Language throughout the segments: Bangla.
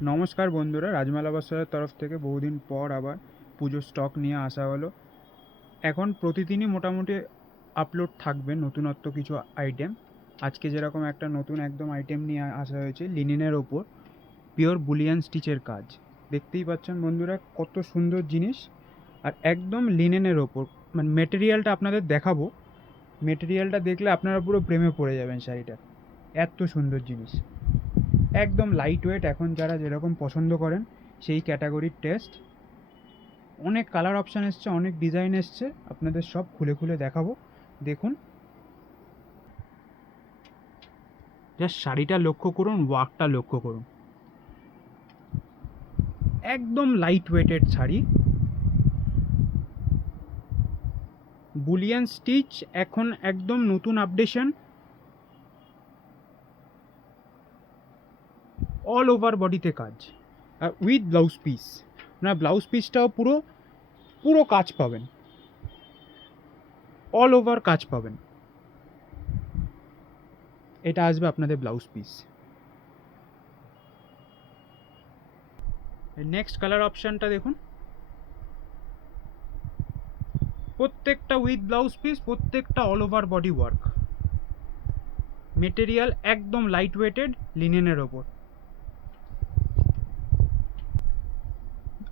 নমস্কার বন্ধুরা, রাজমালা বস্ত্রালয়ের তরফ থেকে বহুদিন পর আবার পুজোর স্টক নিয়ে আসা হলো। এখন প্রতিদিনই মোটামুটি আপলোড থাকবে নতুনত্ব কিছু আইটেম। আজকে যেরকম একটা নতুন একদম আইটেম নিয়ে আসা হয়েছে লিনেনের ওপর পিওর বুলিয়ান স্টিচের কাজ। দেখতেই পাচ্ছেন বন্ধুরা কত সুন্দর জিনিস, আর একদম লিনেনের ওপর। মানে মেটেরিয়ালটা আপনাদের দেখাবো, মেটেরিয়ালটা দেখলে আপনারা পুরো প্রেমে পড়ে যাবেন শাড়িটার। এত সুন্দর জিনিস, একদম লাইট ওয়েট। এখন যারা যেরকম পছন্দ করেন সেই ক্যাটাগরির টেস্ট। অনেক কালার অপশান এসছে, অনেক ডিজাইন এসছে, আপনাদের সব খুলে খুলে দেখাবো। দেখুন, জাস্ট শাড়িটা লক্ষ্য করুন, ওয়ার্কটা লক্ষ্য করুন। একদম light weighted sari, bullion stitch এখন একদম নতুন আপডেশন। অল ওভার বডিতে কাজ, আর উইথ ব্লাউজ পিস। আপনার ব্লাউজ পিসটাও পুরো পুরো কাজ পাবেন, অল ওভার কাজ পাবেন। এটা আসবে আপনাদের ব্লাউজ পিস। নেক্সট কালার অপশানটা দেখুন, প্রত্যেকটা উইথ ব্লাউজ পিস, প্রত্যেকটা all over body work. Material একদম লাইট ওয়েটেড লিনেনের ওপর।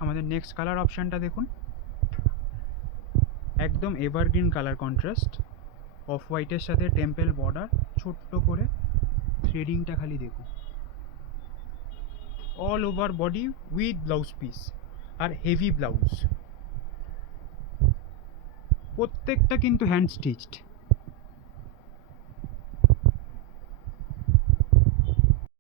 আমাদের নেক্সট কালার অপশানটা দেখুন, একদম এভারগ্রিন কালার কন্ট্রাস্ট, অফ হোয়াইটের সাথে টেম্পল বর্ডার, ছোট্ট করে থ্রেডিংটা খালি দেখুন। All over body with blouse piece আর হেভি ব্লাউজ, প্রত্যেকটা কিন্তু হ্যান্ড স্টিচড।